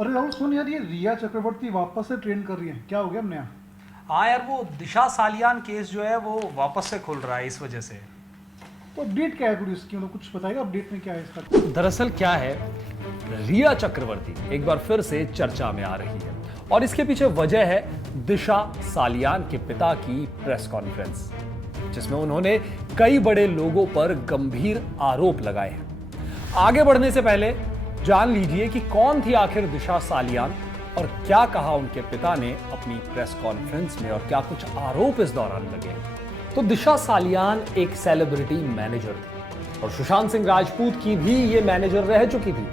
अरे राहुल सुन यार, ये रिया चक्रवर्ती वापस से ट्रेंड कर रही है, क्या हो गया हमने यहाँ? हाँ यार, वो दिशा सालियान केस जो है वो वापस से खुल रहा है इस वजह से। तो अपडेट क्या है पूरी इसकी, मतलब कुछ बताएगा अपडेट में क्या है इसका? दरअसल क्या है, रिया चक्रवर्ती एक बार फिर से चर्चा में आ रही है और इसके पीछे वजह है दिशा सालियान के पिता की प्रेस कॉन्फ्रेंस, जिसमें उन्होंने कई बड़े लोगों पर गंभीर आरोप लगाए हैं। आगे बढ़ने से पहले जान लीजिए कि कौन थी आखिर दिशा सालियान और क्या कहा उनके पिता ने अपनी प्रेस कॉन्फ्रेंस में और क्या कुछ आरोप इस दौरान लगे। तो दिशा सालियान एक सेलिब्रिटी मैनेजर थी और सुशांत सिंह राजपूत की भी ये मैनेजर रह चुकी थी।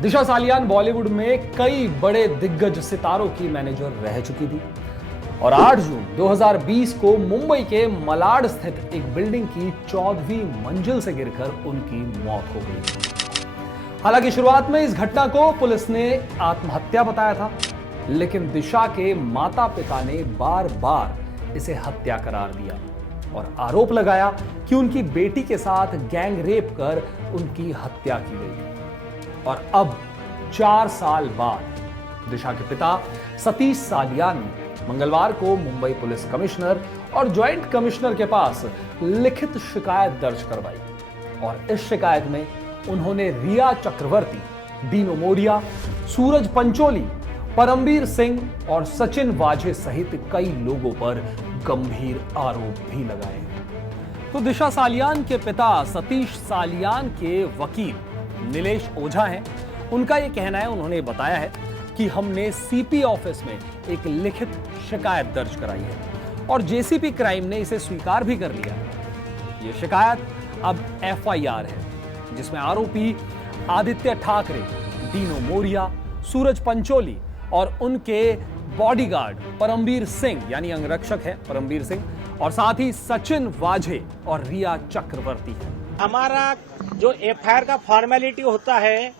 दिशा सालियान बॉलीवुड में कई बड़े दिग्गज सितारों की मैनेजर रह चुकी थी और 8 जून 2020 को मुंबई के मलाड स्थित एक बिल्डिंग की 14वीं मंजिल से गिरकर उनकी मौत हो गई। हालांकि शुरुआत में इस घटना को पुलिस ने आत्महत्या बताया था, लेकिन दिशा के माता पिता ने बार बार इसे हत्या करार दिया और आरोप लगाया कि उनकी बेटी के साथ गैंग रेप कर उनकी हत्या की गई। और अब 4 साल बाद दिशा के पिता सतीश सालियान ने मंगलवार को मुंबई पुलिस कमिश्नर और ज्वाइंट कमिश्नर के पास लिखित शिकायत दर्ज करवाई और इस शिकायत में उन्होंने रिया चक्रवर्ती, डीनो मोरिया, सूरज पंचोली, परमवीर सिंह और सचिन वाझे सहित कई लोगों पर गंभीर आरोप भी लगाए। तो दिशा सालियान के पिता सतीश सालियान के वकील नीलेश ओझा हैं। उनका यह कहना है, उन्होंने बताया है कि हमने सीपी ऑफिस में एक लिखित शिकायत दर्ज कराई है और जेसीपी क्राइम ने इसे स्वीकार भी कर लिया है। यह शिकायत अब एफआईआर है, जिसमें आरोपी आदित्य ठाकरे, डीनो मोरिया, सूरज पंचोली और उनके बॉडीगार्ड परमवीर सिंह यानी अंगरक्षक है परमवीर सिंह और साथ ही सचिन वाझे और रिया चक्रवर्ती है। हमारा जो एफआईआर का फॉर्मेलिटी होता है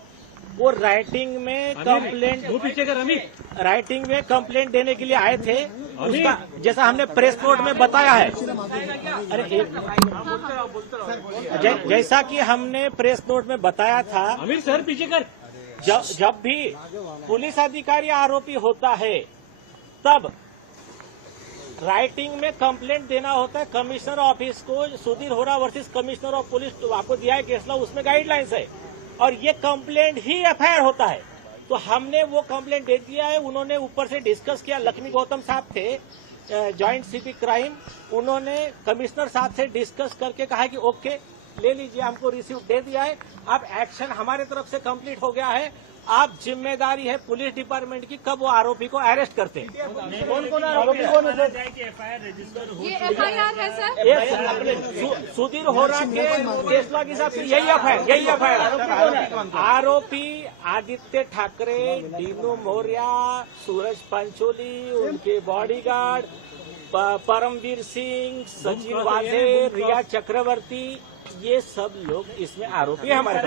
वो राइटिंग में कंप्लेंट देने के लिए आए थे। उसका जैसा हमने प्रेस नोट में बताया है, अरे जैसा कि हमने प्रेस नोट में बताया था, अमीर सर पीछे कर। जब भी पुलिस अधिकारी आरोपी होता है तब राइटिंग में कंप्लेंट देना होता है कमिश्नर ऑफिस को। सुधीर होरा वर्सेस कमिश्नर ऑफ पुलिस तो आपको दिया है केस लॉ, उसमें गाइडलाइंस है और ये कंप्लेंट ही एफआईआर होता है। तो हमने वो कंप्लेंट दे दिया है। उन्होंने ऊपर से डिस्कस किया, लक्ष्मी गौतम साहब थे जॉइंट सीपी क्राइम, उन्होंने कमिश्नर साहब से डिस्कस करके कहा कि ओके ले लीजिए, हमको रिसीव दे दिया है। अब एक्शन हमारे तरफ से कंप्लीट हो गया है। आप जिम्मेदारी है पुलिस डिपार्टमेंट की कब वो आरोपी को अरेस्ट करते हैं। कौन आरोपी कौन है? एफआईआर रजिस्टर हो, ये एफआईआर है सर। सुधीर होरा के केस लॉ के हिसाब से यही एफआईआर। आरोपी आदित्य ठाकरे, डीनो मोरिया, सूरज पंचोली, उनके बॉडीगार्ड परमवीर सिंह, सचिन वाझे, रिया चक्रवर्ती, ये सब लोग इसमें आरोपी है हमारे।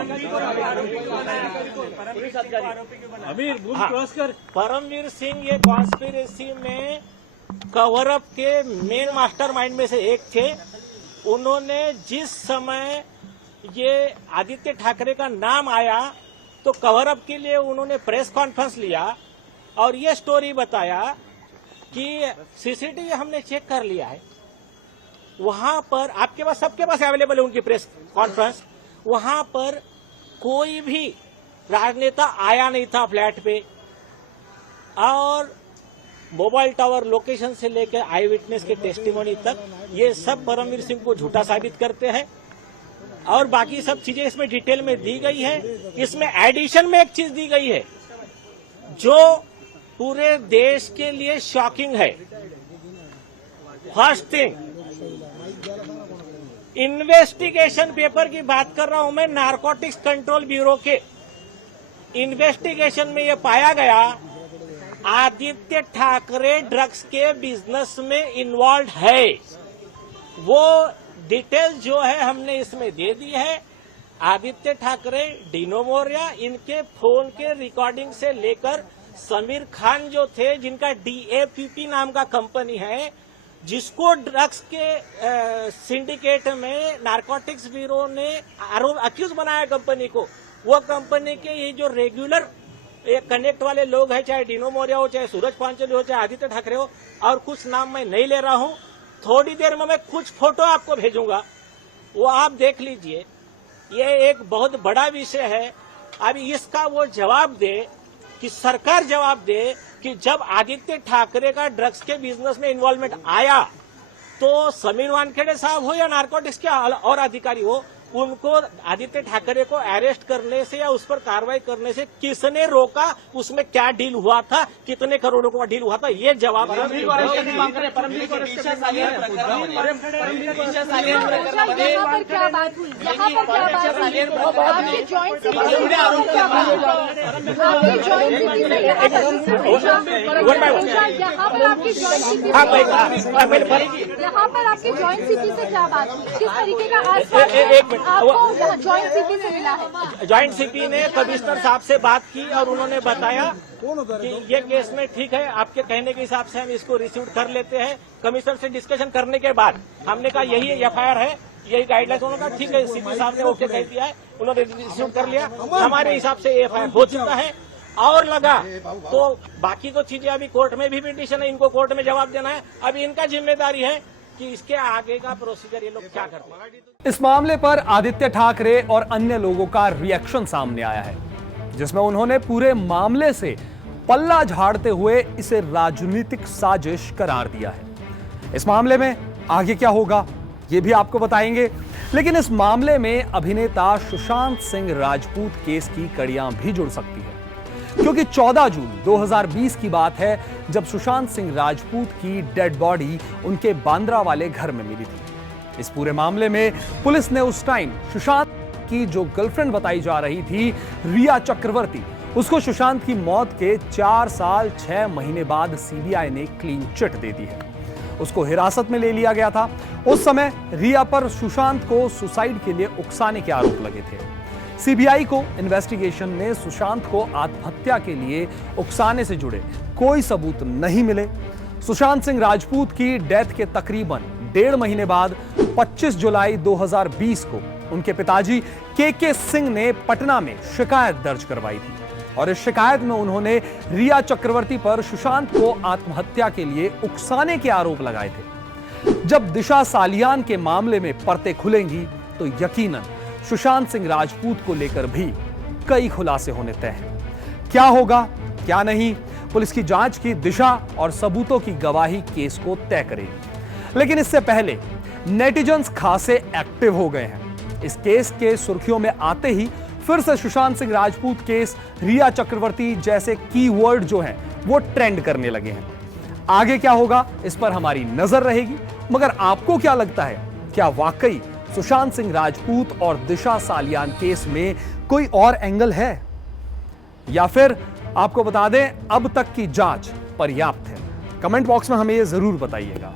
अमीर बूथ क्रॉस कर। परमवीर सिंह ये कॉन्स्पिरेसी में कवर अप के मेन मास्टरमाइंड में से एक थे। उन्होंने जिस समय ये आदित्य ठाकरे का नाम आया तो कवर अप के लिए उन्होंने प्रेस कॉन्फ्रेंस लिया और ये स्टोरी बताया कि सीसीटीवी हमने चेक कर लिया है, वहां पर आपके पास सबके पास अवेलेबल है उनकी प्रेस कॉन्फ्रेंस, वहां पर कोई भी राजनेता आया नहीं था फ्लैट पे और मोबाइल टावर लोकेशन से लेकर आई विटनेस के टेस्टिमोनी तक ये सब परमवीर सिंह को झूठा साबित करते हैं और बाकी सब चीजें इसमें डिटेल में दी गई है। इसमें एडिशन में एक चीज दी गई है जो पूरे देश के लिए शॉकिंग है। फर्स्ट थिंग, इन्वेस्टिगेशन पेपर की बात कर रहा हूं मैं, नारकोटिक्स कंट्रोल ब्यूरो के इन्वेस्टिगेशन में यह पाया गया आदित्य ठाकरे ड्रग्स के बिजनेस में इन्वॉल्व है। वो डिटेल जो है हमने इसमें दे दी है। आदित्य ठाकरे, डीनो मोरिया, इनके फोन के रिकॉर्डिंग से लेकर समीर खान जो थे जिनका DAPP नाम का कंपनी है, जिसको ड्रग्स के सिंडिकेट में नारकोटिक्स ब्यूरो ने आरोप अक्यूज बनाया कंपनी को, वो कंपनी के ये जो रेगुलर ये कनेक्ट वाले लोग हैं, चाहे डिनो मौर्य हो, चाहे सूरज पांचोली हो, चाहे आदित्य ठाकरे हो, और कुछ नाम मैं नहीं ले रहा हूं। थोड़ी देर में मैं कुछ फोटो आपको भेजूंगा, वो आप देख लीजिए। ये एक बहुत बड़ा विषय है। अभी इसका वो जवाब दे, कि सरकार जवाब दे कि जब आदित्य ठाकरे का ड्रग्स के बिजनेस में इन्वॉल्वमेंट आया तो समीर वानखेड़े साहब हो या नारकोटिक्स के और अधिकारी हो, उनको आदित्य ठाकरे को अरेस्ट करने से या उस पर कार्रवाई करने से किसने रोका? उसमें क्या डील हुआ था, कितने करोड़ों का डील हुआ था, ये जवाब यहाँ पर क्या बात हुई? यहाँ पर क्या बात हुई? आपकी जॉइंट यहाँ पर आपकी जॉइंट सीपी से क्या बात हुई? किस तरीके का आसपास आपको जॉइंट सीपी से मिला है? जॉइंट सीपी ने कमिश्नर साहब से बात की और उन्होंने बताया कि ये केस में ठीक है, आपके कहने के हिसाब से हम इसको रिसीव कर लेते हैं। कमिश्नर से डिस्कशन करने के बाद हमने कहा यही एफआईआर है, यही गाइडलाइंस। उन्होंने कहा ठीक है, सीपी साहब ने ओके कह दिया है, उन्होंने रिसीव कर लिया। हमारे हिसाब से एफआईआर हो चुका है। और लगा तो बाकी तो चीजें अभी कोर्ट में भी पिटीशन है, इनको कोर्ट में जवाब देना है। अभी इनका जिम्मेदारी है कि इसके आगे का प्रोसीजर ये लोग क्या करते हैं। इस मामले पर आदित्य ठाकरे और अन्य लोगों का रिएक्शन सामने आया है, जिसमें उन्होंने पूरे मामले से पल्ला झाड़ते हुए इसे राजनीतिक साजिश करार दिया है। इस मामले में आगे क्या होगा ये भी आपको बताएंगे, लेकिन इस मामले में अभिनेता सुशांत सिंह राजपूत केस की कड़ियां भी जुड़ सकती है, क्योंकि 14 जून 2020 की बात है जब सुशांत सिंह राजपूत की डेड बॉडी उनके बांद्रा वाले घर में मिली थी। इस पूरे मामले में पुलिस ने उस टाइम सुशांत की जो गर्लफ्रेंड बताई जा रही थी, रिया चक्रवर्ती, उसको सुशांत की मौत के 4 साल 6 महीने बाद सीबीआई ने क्लीन चिट दे दी है। उसको हिरासत में ले लिया गया था। उस समय रिया पर सुशांत को सुसाइड के लिए उकसाने के आरोप लगे थे। सीबीआई को इन्वेस्टिगेशन में सुशांत को आत्महत्या के लिए उकसाने से जुड़े कोई सबूत नहीं मिले। सुशांत सिंह राजपूत की डेथ के तकरीबन 1.5 महीने बाद 25 जुलाई 2020 को उनके पिताजी के सिंह ने पटना में शिकायत दर्ज करवाई थी और इस शिकायत में उन्होंने रिया चक्रवर्ती पर सुशांत को आत्महत्या के लिए उकसाने के आरोप लगाए थे। जब दिशा सालियान के मामले में परतें खुलेंगी तो यकीनन सुशांत सिंह राजपूत को लेकर भी कई खुलासे होने तय हैं। क्या होगा क्या नहीं, पुलिस की जांच की दिशा और सबूतों की गवाही केस को तय करेगी। लेकिन इससे पहले नेटिजन्स खासे एक्टिव हो गए हैं। इस केस के सुर्खियों में आते ही फिर से सुशांत सिंह राजपूत केस, रिया चक्रवर्ती जैसे कीवर्ड जो हैं वो ट्रेंड करने लगे हैं। आगे क्या होगा इस पर हमारी नजर रहेगी, मगर आपको क्या लगता है, क्या वाकई सुशांत सिंह राजपूत और दिशा सालियान केस में कोई और एंगल है, या फिर आपको बता दें अब तक की जांच पर्याप्त है? कमेंट बॉक्स में हमें यह जरूर बताइएगा।